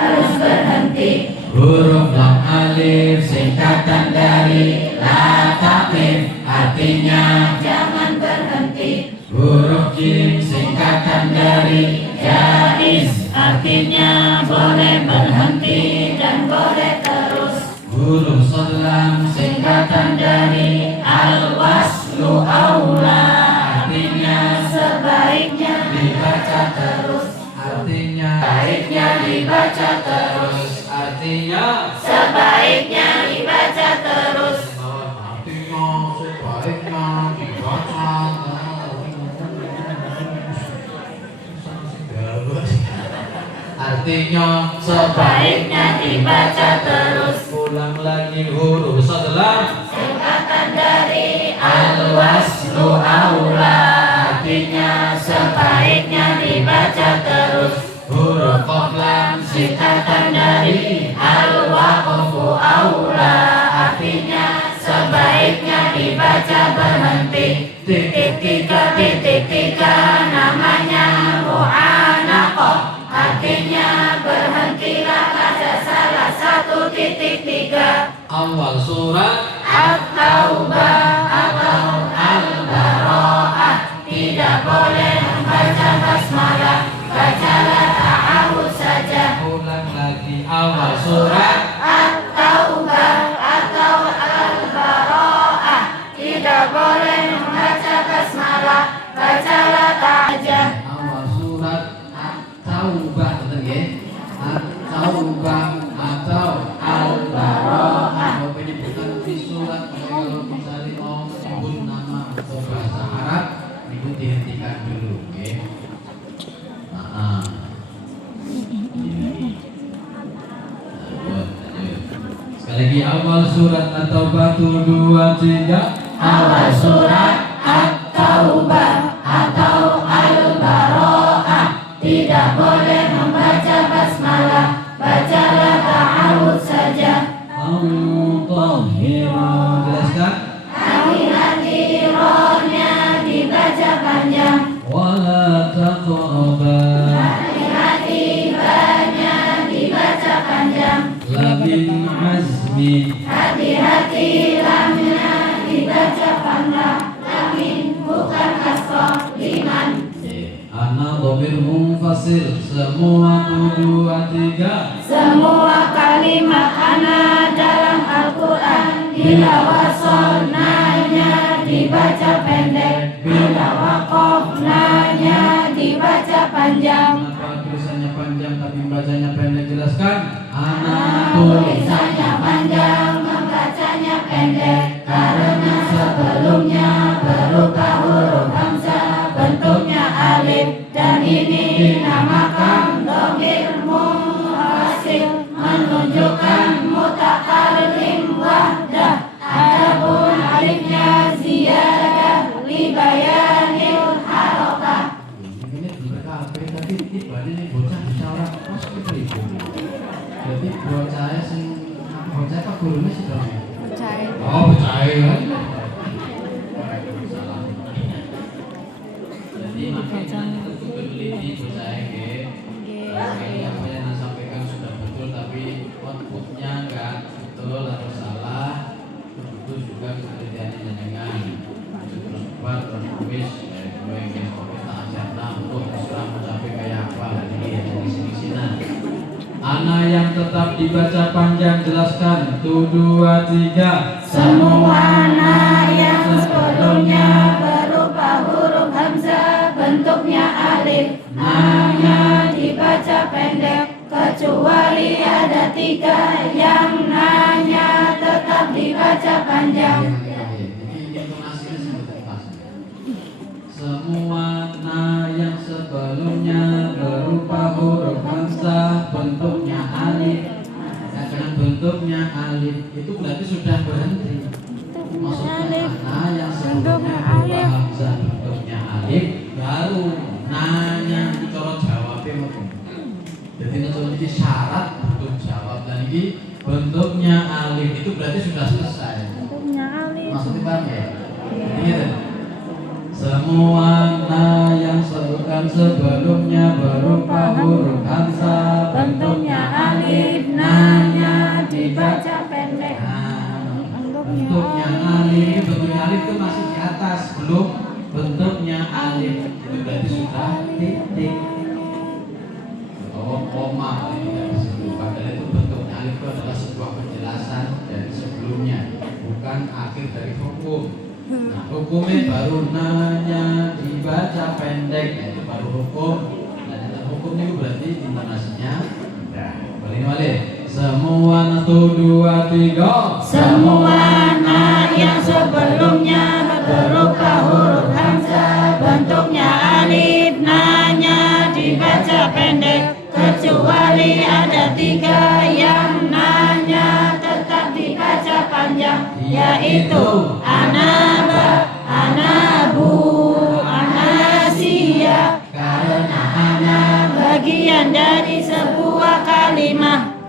harus berhenti. Huruf lam alif singkatan dari la taklif, artinya Jangan berhenti. huruf jim singkatan dari jaiz, artinya boleh berhenti Dan boleh terus. huruf shad lam singkatan dari al waslu aula, artinya Sebaiknya dibaca terus, artinya baiknya dibaca terus, artinya sebaiknya dibaca terus. artinya sebaiknya dibaca artinya Sebaiknya dibaca terus. ulang lagi huruf shad lam Singkatan dari al waslu aula, artinya sebaiknya dibaca terus. huruf qaf lam singkatan dari al waqfu aula, artinya Sebaiknya dibaca berhenti. titik tiga Titik tiga namanya mu'anaqah, artinya berhentilah pada salah satu titik tiga. awal surat At-Taubah atau Al-Bara'ah, tidak boleh membaca basmalah, bacalah ta'awudz saja. ulang lagi awal surat At-Taubah atau Al-Bara'ah, tidak boleh membaca basmalah, bacalah ta'aja. awal surat at-taubah betul nggih? At-taubah atau al-bara'ah. Kalau penyebutan di surat, kalau misalnya mau menyebut nama atau bahasa Arab itu dihentikan dulu, nggih. Nah, sekali lagi awal surat at-taubah 2 3. Awal surat At-Taubah atau Al-Bara'ah, tidak boleh membaca basmalah, bacalah ta'awudz saja. Al-Tahhirah. Jelaskan. Hati-hati rohnya dibaca panjang. Wala taqrabah. Hati-hati bannya dibaca panjang. Labin azmi. Hati-hati lamnya dibaca panjang. Lamin bukan kasroh, liman. Ana dhamir munfasil. Semua 7 3. Semua kalimat ana dalam Al-Quran bila wasolnanya dibaca pendek, bila waqofnanya dibaca panjang. Kenapa tulisannya panjang tapi bacanya pendek? Jelaskan. Ana Tulisannya panjang, membacanya pendek, karena sebelumnya berupa huruf hamzah, bentuknya alif, dan ini dinamakan dhamir munfasil, menunjukkan mutakallim wahdah. Adapun alifnya ziyadah li bayanil harokah. ini mereka apa tapi tiba ini bocah bicara masuk ke ibu. Jadi bocah apa gurunya sih dong? Oh, bocah ya. Jadi makanya kita tuh meneliti bocah nggih. Kayaknya apa yang Anda sampaikan sudah betul tapi outputnya enggak betul atau salah. Itu juga penelitiannya jenengan. Buat terus gue ingin fokus tak ajarna untuk Islam mencapai kayak apa ini di sini. Ana yang tetap dibaca panjang, jelaskan. 1 2 3. Semua na yang sebelumnya berupa huruf hamzah, bentuknya alif, na-nya dibaca pendek, kecuali ada 3 yang na-nya tetap dibaca panjang. Ini intonasinya seperti pas. Semua na yang sebelumnya berupa huruf hamzah, bentuknya alif. Ya, dengan bentuknya alif itu berarti sudah berhenti. Maksudnya na yang sebelumnya berupa hamzah, bentuknya alif, baru nanya dicorot jawabnya mungkin. Jadi ini syarat untuk jawab dan ini bentuknya alif itu berarti sudah selesai. Bentuknya alif. Maksudnya paham ya? Ini semua na yang sebutkan sebelumnya berupa huruf hamzah, bentuknya alif. alif, na-nya dibaca pendek. Bentuknya alif itu masih di atas, belum bentuknya alif. Itu berarti sudah titik. Oh, koma tidak disebut. Padahal itu bentuknya alif itu adalah sebuah penjelasan dari sebelumnya, bukan akhir dari hukum. Nah, hukumnya baru nanya dibaca pendek, itu baru hukum. Dan hukum itu berarti intonasinya. Nah, balik. Semua 1, 2, 3. Semua na yang sebelumnya berupa huruf hamzah, bentuknya alif, na-nya dibaca pendek, kecuali ada 3 yang na-nya tetap dibaca panjang, yaitu anaba, anabu, anasia. Karena ana bagian dari sebuah kalimat.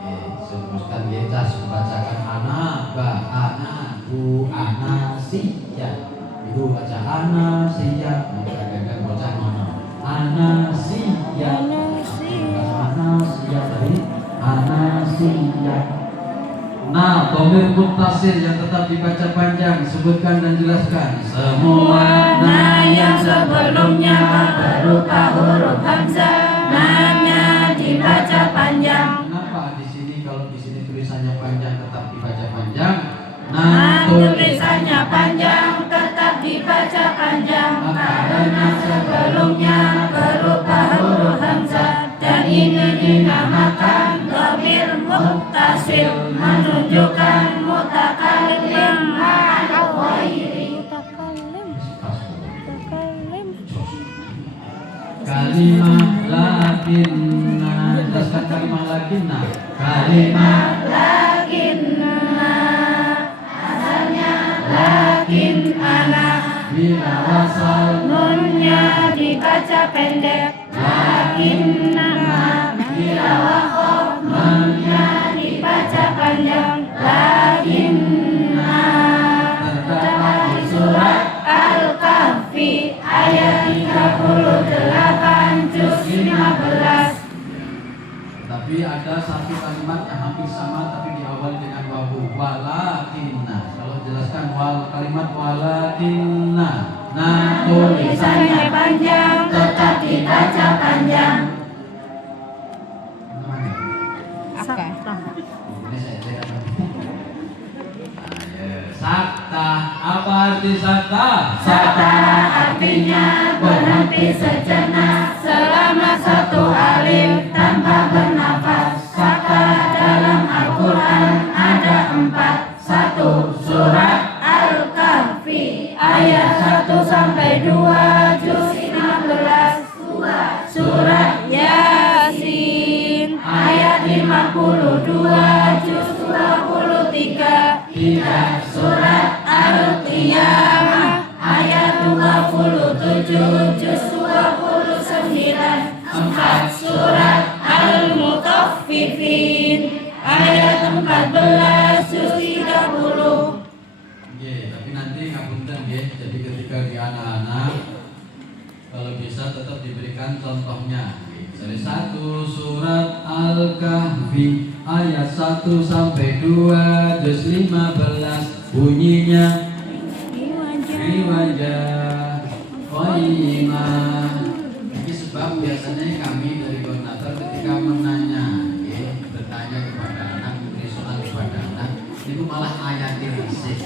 Sebutkan kita membacakan anaba, anabu, anasiya. Ibu baca anasiya, mengatakan bacaan mana? Anasiya. Anasiya dari anasiya. Nah, dhamir muttasil yang tetap dibaca panjang, sebutkan dan jelaskan. Semua na yang sebelumnya berupa huruf hamzah, na-nya dibaca panjang. Kenapa di sini kalau di sini tulisannya panjang tetap dibaca panjang? Nah, tulisannya panjang tetap dibaca panjang karena sebelumnya berupa huruf hamzah, dan ini dinamakan dhamir muttasil, menunjukkan mutakallim atau ghairi. Kalimah lakinna, jelaskan kalimah lakinna. Kalimah lakinna, asalnya lakin ana, bila wasal nunnya dibaca pendek, lakinna. Bila waqaf, nunnya dibaca panjang, lakinna. Terdapat di surat Al-Kahfi ayat 38 juz 15. Tapi ada satu kalimat yang hampir sama tapi diawali dengan wawu, walakinna. Kalau jelaskan kalimat walakinna, nah Tulisannya panjang tetap dibaca panjang. Sakta. Ini saya lihat apa? Sakta, apa arti sakta? Sakta artinya berhenti sejenak selama 1 alif tanpa bernafas. Sakta dalam Al-Quran ada 4. 1. Surat Al-Kahfi ayat 1 sampai 2 juz 15. 2. Surat Yasin ayat 52 juz 23. 3. Surat Al-Qiyamah ayat 27 juz 29. 4. Surat Al-Mutaffifin ayat 14 juz 30. Tapi nanti ngapunten nggih. Jadi ketika di anak-anak kalau bisa tetap diberikan contohnya. Misalnya 1 surat Al-Kahfi ayat 1 sampai 2 juz 15 bunyinya riwayah qayyimah. Ini sebab biasanya kami dari koordinator ketika bertanya kepada anak, memberi soal kepada anak, itu malah ayatin fisik.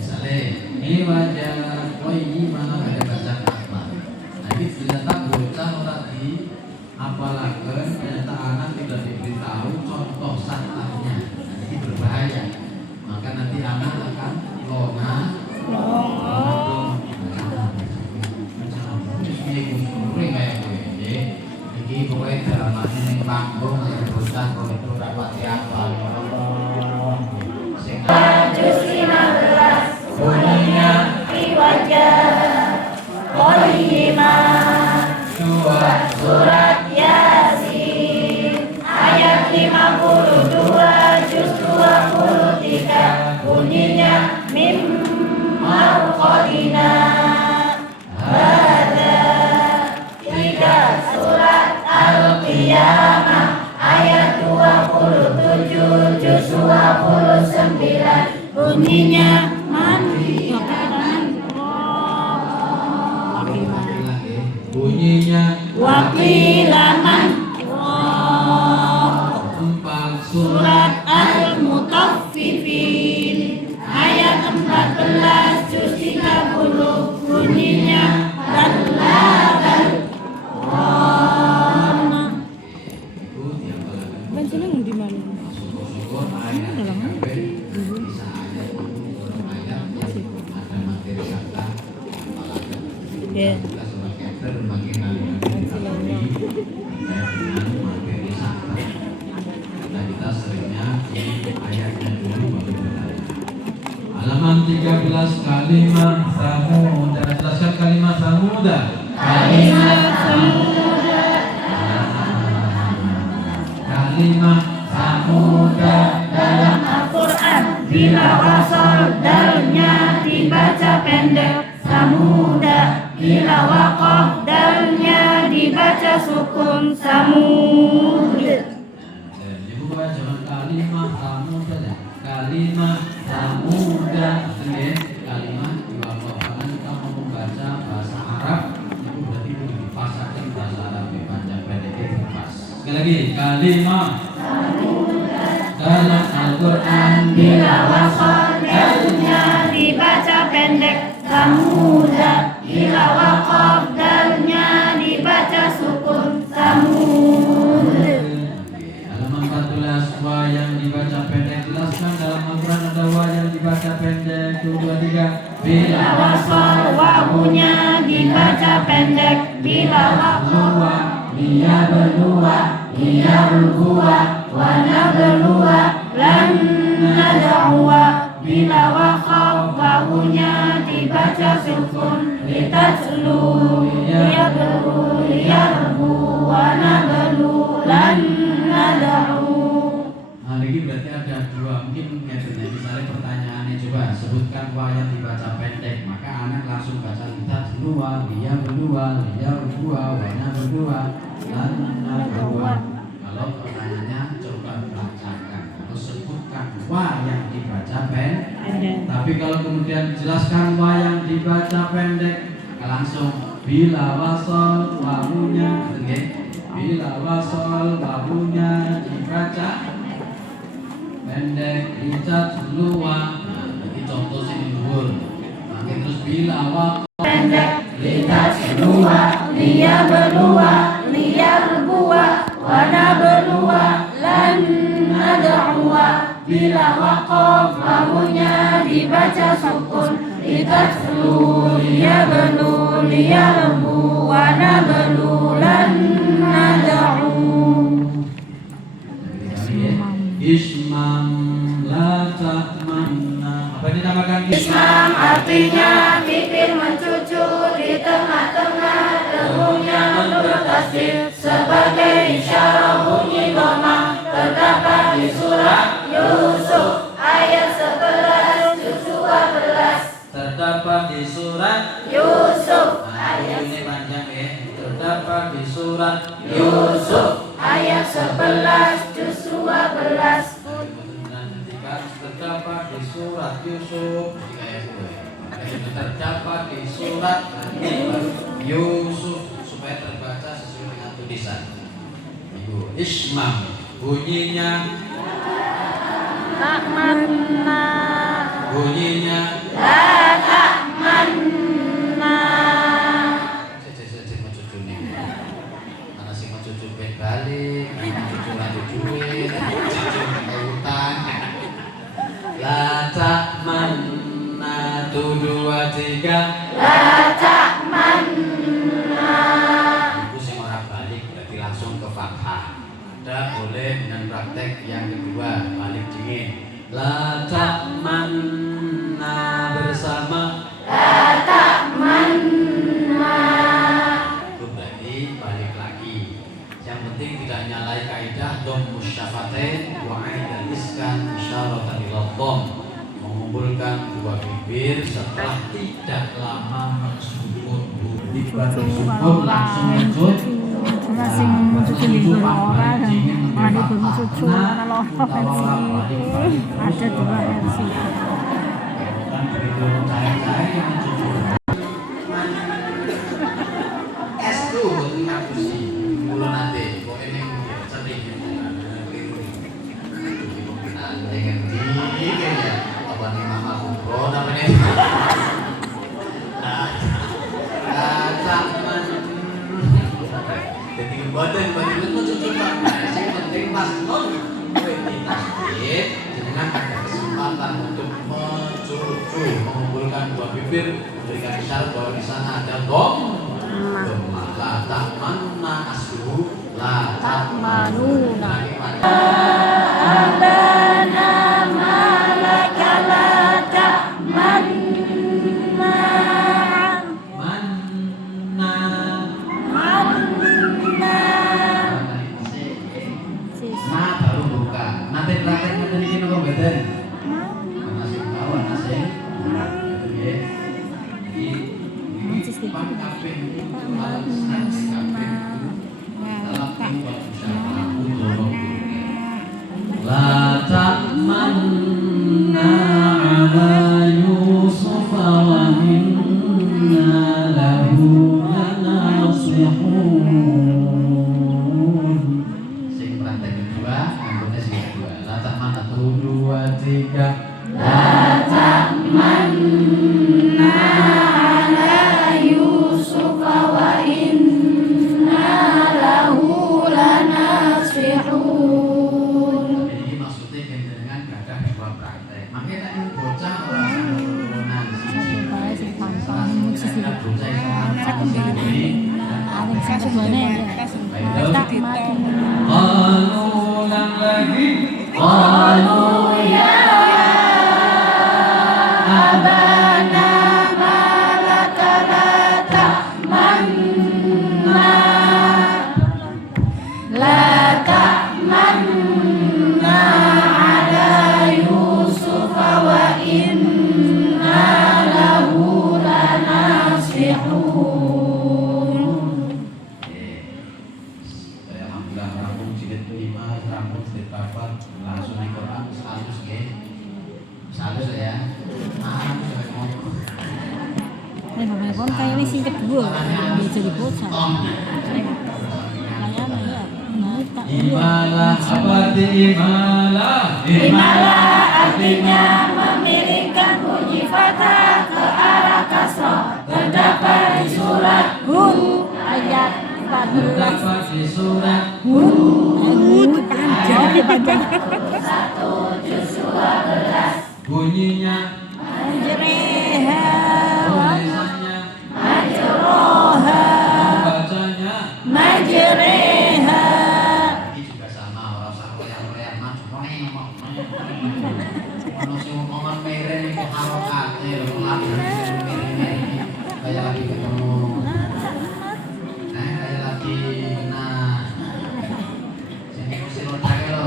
Misalnya riwayah qayyimah ada bacaan apa? Nah ini ternyata bocah orang di apalagi ternyata anak tidak diberitahu contoh saktanya. Nah, ini berbahaya. Maka nanti anak akan longah. Ini pokoknya dramanya yang panggung yang bocah kalau itu dapat apa? Juz 15 bunyinya riwayah qayyimah. 2. Surat Yasin ayat 52 juz 23 bunyinya mim marqadina. Hada. 3. Surat Al-Qiyamah ayat 29 bunyinya mandi. Bunyinya Wakilaman. Empat Surat Al-Mutaffifin ayat 14 juz 30 bunyinya ikuti apalagi. Bensinnya di mana? Syukur-syukur ayat yang kabeh bisa ayat ayat ada materi kata apalagi. Ya. Kita sebagai berbagi kali-kali dengan materi sakta. Nah, kita seringnya di ayatnya dulu baru bertanya. Halaman 13 kalimat samuda. Jelaskan kalimat samuda. kalimat Kalimat samuda dalam Al-Quran bila wasol dalnya dibaca pendek samuda, bila waqaf dalnya dibaca sukun samud. Ibu jangan kalimat samuda ya. Kalimat samuda ini kalimat diwakafkan kamu membaca bahasa Arab itu berarti itu dipasangkan bahasa Arab panjang pendek itu pas. Sekali lagi kalimat dalam Al-Quran Bila wasol dalnya dibaca pendek samuda, bila waqaf dalnya dibaca sukun samud. Halaman 14 wa yang dibaca pendek. Jelaskan dalam Al-Quran ada wa yang dibaca pendek. 1, 2, 3. Bila wasol wawunya dibaca pendek, bila waqaf dia berdua, dia berdua, wana berdua, lan nada'wa. Bila waqaf wawunya dibaca sukun, litajlu, dia berbu, dia berbu, wana berbu, lan nada'u. Nah, ini berarti ada dua mungkin misalnya pertanyaannya coba sebutkan wa yang dibaca pendek, maka anak langsung baca lihat dua, dia berdua, wana berdua, dan berdua. Kalau pertanyaannya coba bacakan atau sebutkan wa yang dibaca pendek. Tapi kalau kemudian jelaskan wa yang dibaca pendek, langsung bila wasol wawunya, bila wasol wawunya dibaca pendek dicat luar. Nah, ini contoh sini dhuwur. Nah, terus bila waqaf Pendek, litajlu, dia berdua, dia berdua, wana berdua, lan nada'u. Bila waqaf wawunya dibaca sukun, litajlu, dia berdu, dia berbu, wana berdu, lan nada'u. Ismam la ta'manna. Apa dinamakan Ismam artinya bibir mencucu di tengah-tengah lembutnya bertasdid sebagai isyarat bunyi dhamma terdapat di surat Yusuf ayat 11 juz 12. Terdapat di surat Yusuf ayat ini panjang ya. Terdapat di surat Yusuf ayat 11 juz 12. Terdapat di surat Yusuf terdapat di surat Yusuf supaya terbaca sesuai dengan tulisan. Ibu Ismam bunyinya Ta'manna. bunyinya La ta'manna. Cek mau cucu nih. Mana sih mau cucu ben balik, cucu lanjut duit, cucu utang. La ta'manna 1, 2, 3. La ta'manna. Itu sing ora balik berarti langsung ke fathah. Ada boleh dengan praktek yang kedua balik dingin. La ta'manna bersama. La ta'manna. Itu berarti balik lagi. Yang penting tidak nyalai kaidah dom musyafatain wa aidan iskan isyaratan ila dhom. Mengumpulkan dua bibir setelah tidak lama mensukun. Sukun langsung lanjut. Masing cucu libur ora dan mandi belum cucu karena loh versi ada dua versi. begitu cair-cair yang cucu. Es tuh ngapusi bulan nanti kok ini sering dengan di kayaknya apa nih mama kumpul namanya zaman jadi badan itu cucu pak yang penting pas non meditasi dengan ada kesempatan untuk mencucu mengumpulkan dua bibir memberikan isyarat bahwa di sana ada dom la ta'manna aslu la ta'manuna Abana malaka la ta'manna manna manna nah baru buka nanti praktek nanti bikin apa beden masih tahu nasi itu ya jadi pan kafe malam nasi kafe dalam buat usaha untuk la ta'manna ala Yusuf wa inna lahu lanasihun sing praktek kedua anggota sing kedua la ta'manna 1 2 3 La ta'manna ala Yusuf wa inna lahu lanasihun. Jadi maksudnya dengan gadah dua praktek. Makanya tak bocah orang turunan siji. Bocah Qalu ya abana malaka la ta'manna la ta'manna ala Yusuf wa inna lahu lanasihun. Alhamdulillah rampung jilid 5, rampung jilid 4, langsung di Quran salus nggih. Salus ya. Sampai ngomong. Bapak kon kayak ini sing kedua dia jadi bocah. Kayaknya ya. Imalah apa di imalah? Imalah artinya memiringkan bunyi fathah ke arah kasroh. Terdapat di surat Hud ayat 14. Terdapat di surat Hud panjang. 1 juz 12. bunyinya, Anjreha tulisannya, Majroha bacanya. majreha. Ini juga sama, orang usah loyang-loyang mah cuma ngomong. Ono sing omongan mere iki harokate lho, lagi mere kayak lagi ketemu. Kayak lagi nah. Sing mesti lotake lho.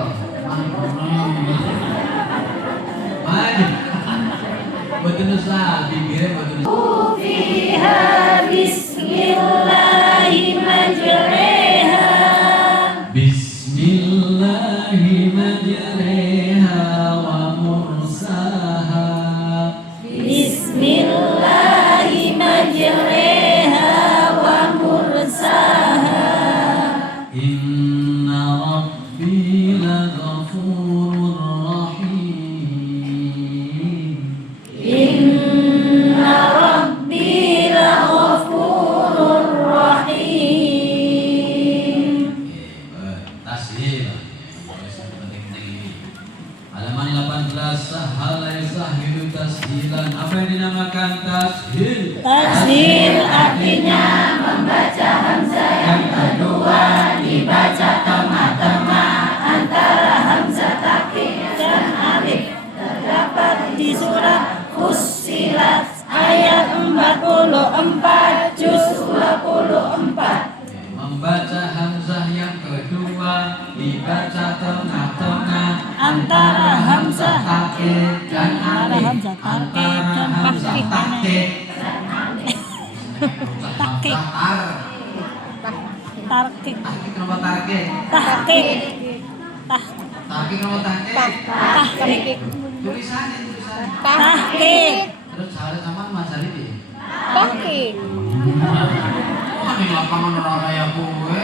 Betul usah, bibirnya betul usah. Fiha bismillahi majreha. Bismillahi majreha wa mursaha. Bismillahi majreha wa mursaha. Inna rabbi laghafurur rahim. Inna rabbi laghafurur rahim. Tasbih. Halaman 18 sahal yusahhilu tashilan. Apa yang dinamakan tashil? Tashil artinya membaca hamzah yang kedua dibaca tengah-tengah antara hamzah takkik dan alif. Terdapat di surat Fussilat ayat 44 juz 24. Membaca hamzah yang kedua dibaca tengah-tengah antara hamzah takkik dan alif. hamzah takkik dan hamzah takkik. Takkik. Tarkik. Kenapa takkik? Tahkik. Takkik kenapa takkik? Tahkik. Tulisannya. Tahkik. Terus cara sampean macari piye? Oke. Wah, ning lapangan ora kaya kowe.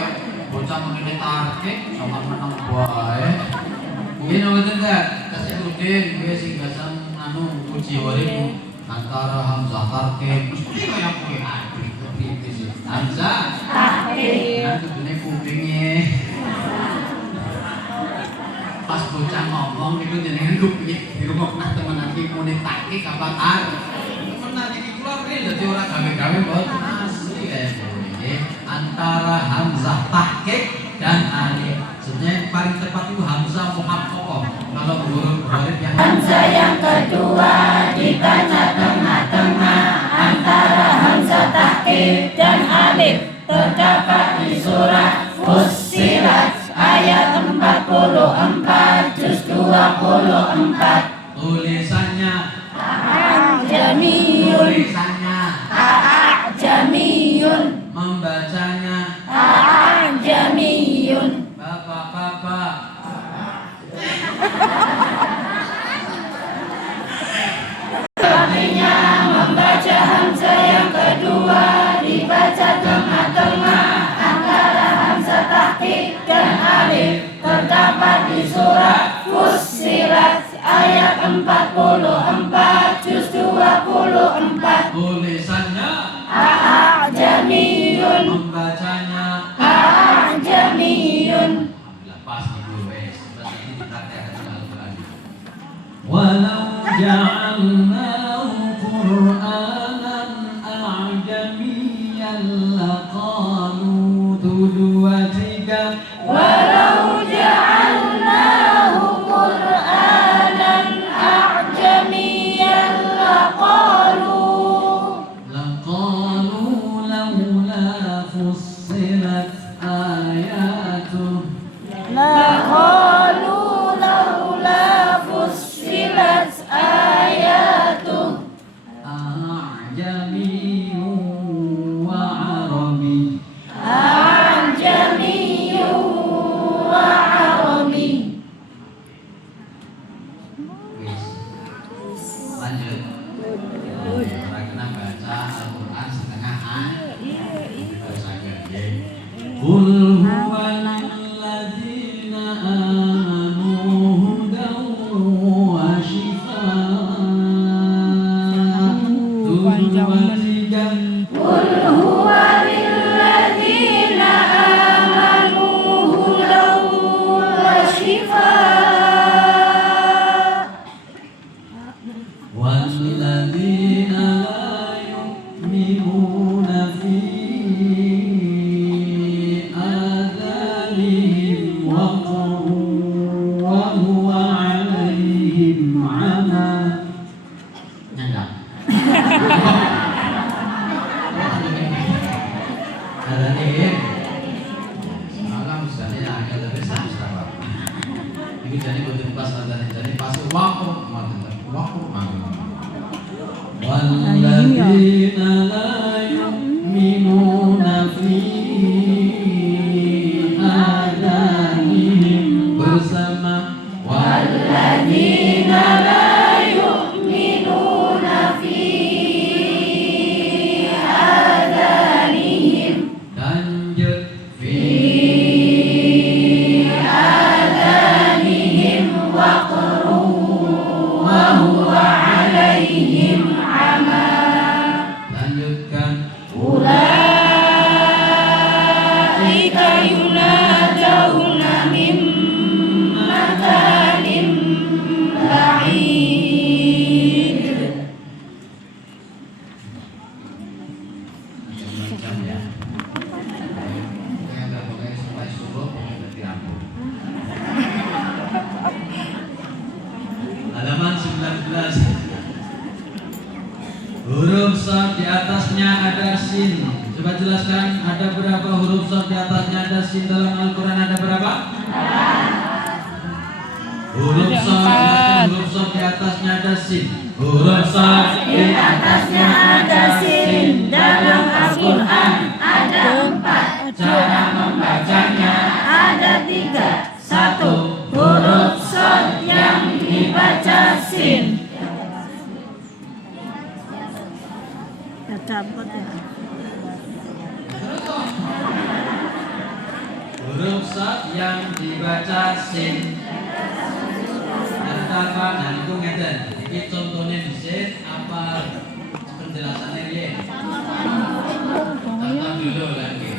Bocah ngene target sama menang bae. Nggih ngoten ta? Kasih Udin nggih sing gasam anu uji urip antara Hamzah target. Mesti kaya kowe aduh kepriye sih. Hamzah target. Kudune kupinge. Pas bocah ngomong niku jenengan kuping dirungokna temenan iki muni takik apa ar. Temenan iki kula rene dadi ora gawe-gawe mboten asli kaya kowe. Antara Hamzah tahqiq dan alif. Sebenarnya paling tepat itu Hamzah muhaqqaqah. Kalau huruf yang Hamzah yang kedua dibaca tengah-tengah antara Hamzah tahqiq dan alif. Terdapat di surah Fussilat ayat 44 juz 24. tulisannya Jamiyun, tulisannya Jamiyun, membacanya Jamiyun. bapak-bapak. Artinya membaca Hamzah yang kedua dibaca tengah-tengah antara Hamzah tahqiq dan alif. Terdapat di surah Fussilat ayat 44 juz 24. Tulisannya Jamiyun, membacanya. Jamiyun. Alhamdulillah pas ibu wes. Terus ini dipraktekkan dengan Al-Quran. Walau ja'alnahu Qur'anan a'jamiyyan laqalu 2 3. Walau ja'alnahu Qur'anan a'jamiyyan laqalu laula fussilat ayatuh. laqalu laula fussilat ayatuh A'jamiyyun wa 'arabi. a'jamiyyun wa 'arabi. Wis. Lanjut. Ora kena baca Al-Qur'an setengah terus agak nggih. Qul huwal ladzina amanu hudan wa shifaa'un. Qul huwa lilladzina amanu hudan wa shifaa' walladzina la yu'minuna fi adhanihim waqrun wa huwa 'alaihim 'ama. Nyangka. Adhanihim. Malam misalnya agak lebih sastra Pak. Ini jadi boten pas adhanihim jadi pas waqrun walladzina la yu'minuna fi adhanihim bersama walladzina la yu'minuna fi adhanihim lanjut fi adhanihim waqrun wa huwa 'alaihim 'ama. lanjutkan Ulaika yunadawna min makanin ba'id. macam ya. Yang boleh sampai suruh berarti aku. Halaman 19. Huruf shad di atasnya ada sin. Coba jelaskan ada berapa huruf shad di atasnya ada sin dalam Al-Quran ada berapa? Huruf shad jelaskan huruf shad di atasnya ada sin. Huruf shad Di atasnya ada sin dalam Al-Quran ada 4. Cara membacanya ada 3. 1. Huruf shad yang dibaca sin. dapat ya. Huruf shad yang dibaca sin. Terdapat, nah itu ngeten. Ini contohnya di sin apa penjelasannya ya? Contoh dulu lagi.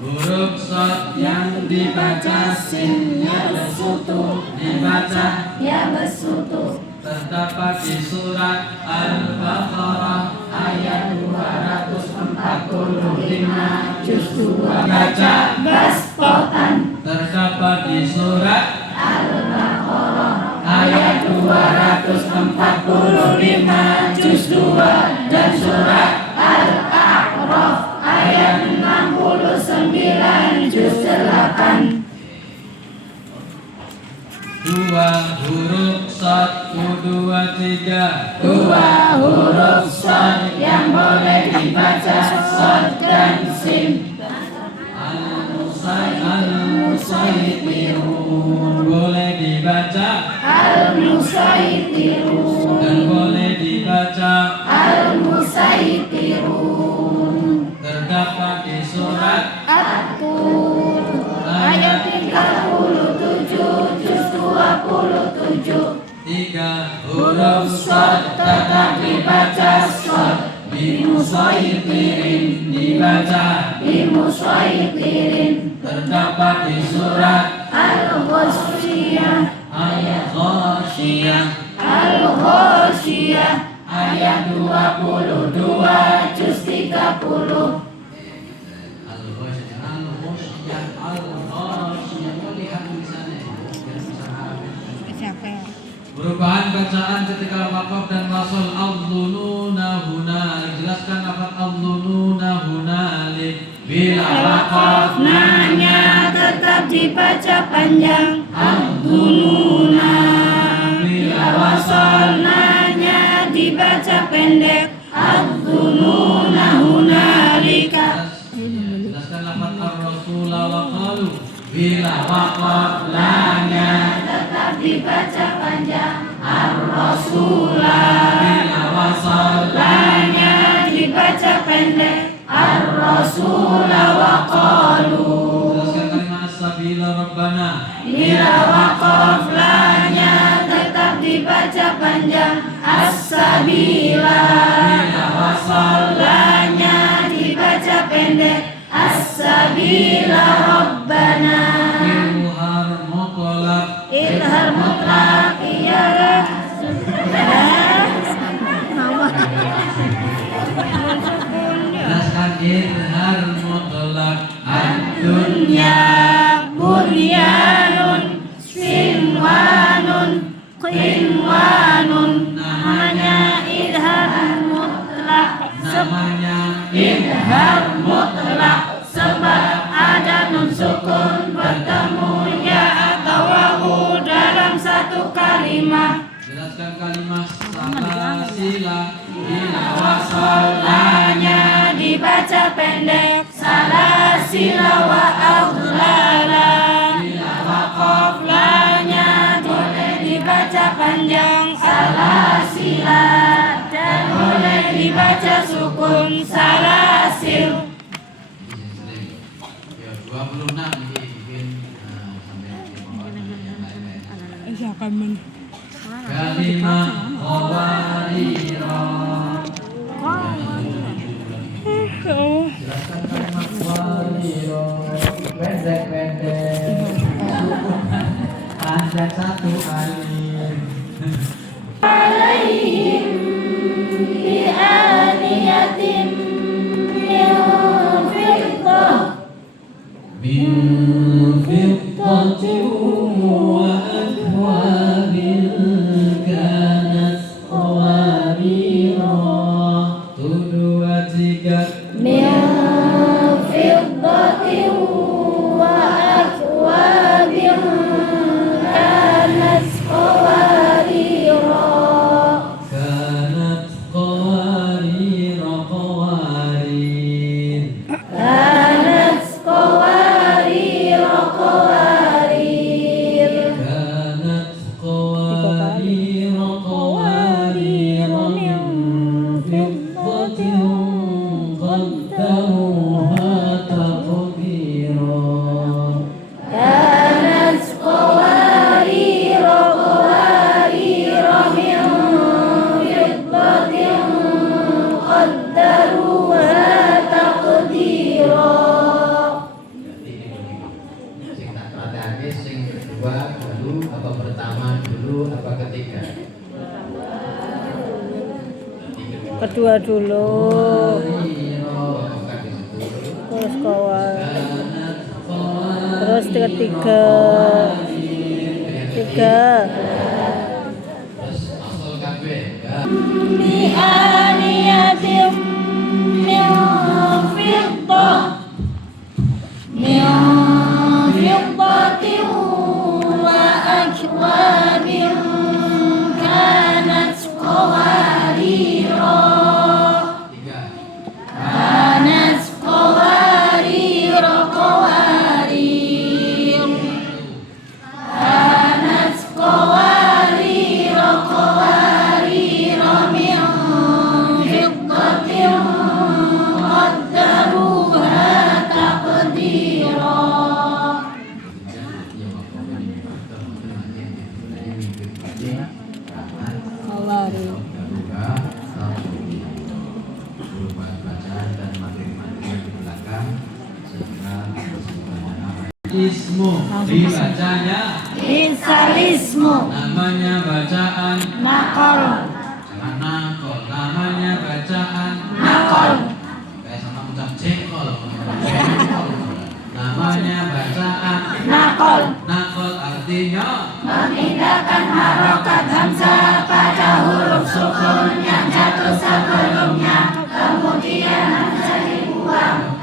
Huruf shad yang dibaca sin ya besutu dibaca Ya besutu terdapat di surat Al-Baqarah ayat 245 juz 2 baca Baspotan terdapat di surat Al-Baqarah ayat 245 juz 2 dan surat Al-A'raf ayat 69 juz 8. dua huruf shad 2, 3 Dua huruf shad yang boleh dibaca shad dan sin. Al-Musaytirun boleh dibaca Al-Musaytirun dan boleh dibaca Al-Musaytirun. terdapat di surat At-Tur ayat 37 juz 27. 3 huruf shad tetap dibaca shad bimusaytirin dibaca Bimusaytirin terdapat di surat Al-Ghasyiyah ayat ghasyiyah Al-Ghasyiyah ayat 22 juz 30. Siapa ya? Perubahan bacaan ketika waqaf dan wasol al-dhununa hunalik. Jelaskan lafaz al-dhununa hunalik. Bila waqaf Nanya tetap dibaca panjang Al-Dununa. Bila wasol nanya dibaca pendek Al-Dununa hunalika. Jelaskan lafaz ar-rasula wa qalu. Bila waqaf Nanya tetap dibaca panjang Ar-Rasulah. bila wasal Nanya dibaca pendek Ar-Rasulah wa qalu. Jelaskan kalimat as-sabila rabbana. Bila waqaf lanya tetap dibaca panjang As-Sabila. Bila wasal Lanya dibaca pendek As-Sabila Rabbana. ilhar mutlaq. Ilhar mutlaq iyalah. Jelaskan ilhar mutlaq ad-dunya. Dunya bunyanun sinwanun qinwanun. Namanya idhar mutlak. Namanya Idhar mutlak sebab ada nun sukun bertemu ya atau wawu dalam satu kalimat. jelaskan kalimat salasila bila wasal Lanya dibaca pendek salasila wa aghlala. bila Waqaf lanya boleh dibaca panjang salasila dan boleh dibaca sukun salasil. ya 26 ini bikin sampai di bawah yang lain-lain. Siapa men? Kalimah qawarira. Jelaskan kalimat qawarira. Pendek-pendek. Ada satu alif. Alaihim bi aniyatin min fiddah. Min fiddatin wa akwabin kanat qawarira. 2, 3 Min fiddatin wa akwabin kanat qawarira. kanat qawarira dulu apa ketiga? Kedua dulu. Terus kawal. Terus ketiga. Terus asal kabeh ya. بآنية من فضة وأكواب كانت قواريرا Tiga. كانت قوارير قوارير كانت قوارير قوارير من فضة قدروها تقديرا Kawari. Ismu dibacanya, Bisalismu namanya bacaan, nakol jangan nakol, namanya bacaan, nakol kayak sama ucap jengkol, namanya bacaan, nakol nakol artinya memindahkan harokat hamzah pada huruf sukun yang jatuh sebelumnya, kemudian hamzah dibuang,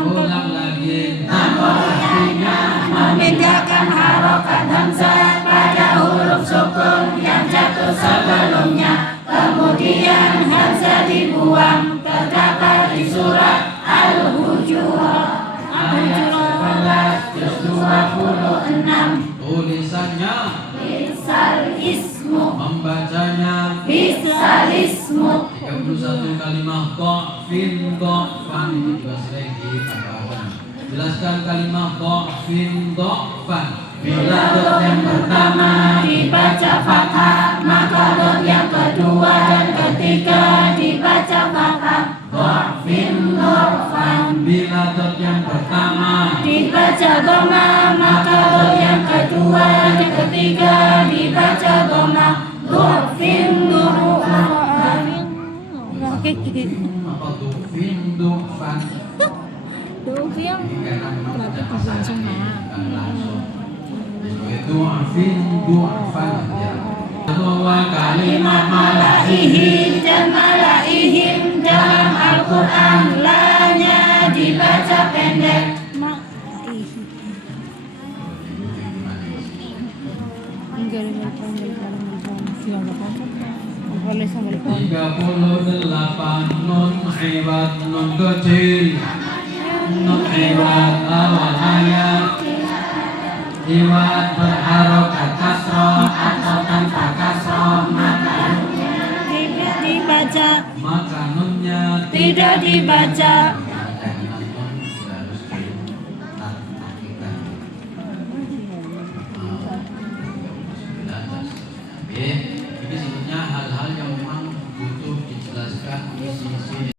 ulang lagi, nakol artinya memindahkan harokat hamzah pada huruf sukun yang jatuh sebelumnya, kemudian hamzah dibuang. Terdapat di surat Al-Hujurat ayat 11 juz 26. tulisannya, Bisal ismu membacanya, bisal ismu 31 kalimat dha'fin dha'fan, ini juga sering ditambahkan. Jelaskan kalimat dha'fin dha'fan. Bila dot yang pertama dibaca fathah, maka dot yang kedua dan ketiga dibaca fathah. Dha'fin dha'fan. Bila dot yang pertama Dibaca dhamma, maka dot yang kedua dan ketiga dibaca dhamma. Dha'fin dha'fan. Oke, apa dha'fin dha'fan? yang berarti langsung Langsung. Dha'fin dha'fan ya. Bahwa kalimat Malaihi dan malaihim dalam Al-Quran lanya dibaca pendek. Boleh sambil 38 nun iwat nun kecil, nun iwat awal ayat, iwat berharokat kasroh atau tanpa kasroh, Dibaca maka nunnya tidak dibaca